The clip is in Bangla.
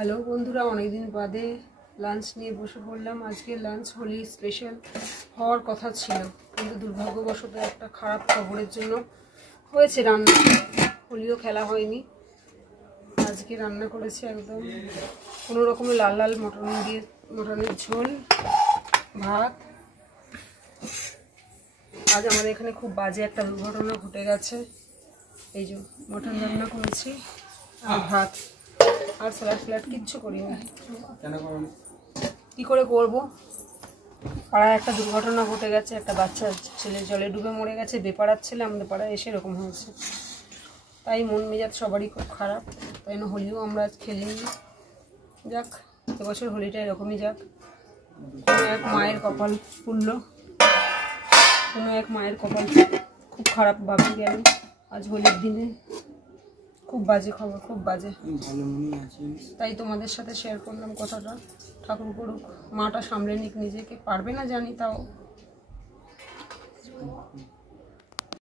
হ্যালো বন্ধুরা, অনেকদিন বাদে লাঞ্চ নিয়ে বসে পড়লাম। আজকে লাঞ্চ হোলি স্পেশাল হওয়ার কথা ছিল, কিন্তু দুর্ভাগ্যবশত একটা খারাপ খবরের জন্য হয়েছে রান্না, হোলিও খেলা হয়নি। আজকে রান্না করেছি একদম কোনো রকমের লাল লাল মটনের ঝোল, ভাত। আজ আমাদের এখানে খুব বাজে একটা দুর্ঘটনা ঘটে গেছে। এই যে মটন রান্না করেছি আর ভাত, আর স্যালাড কিচ্ছু করিনি। কি করে করবো? পাড়ায় একটা দুর্ঘটনা ঘটে গেছে, একটা বাচ্চা ছেলে জলে ডুবে মরে গেছে। বেপাড়ার ছেলে আমাদের পাড়ায় এসে এরকম হয়েছে, তাই মন মেজাজ সবারই খুব খারাপ। তাই জন্য হোলিও আমরা আজ খেলিনি। যাক, এবছর হোলিটা এরকমই যাক। কোনো এক মায়ের কপাল পুড়ল, কোনো এক মায়ের কপাল খুব খারাপভাবে গেল আজ হোলির দিনে। খুব বাজে খবর, খুব বাজে। তাই তোমাদের সাথে শেয়ার করলাম কথাটা। ঠাকুর করুক, মাটা সামলে নিক নিজেকে, পারবে না জানি, তাও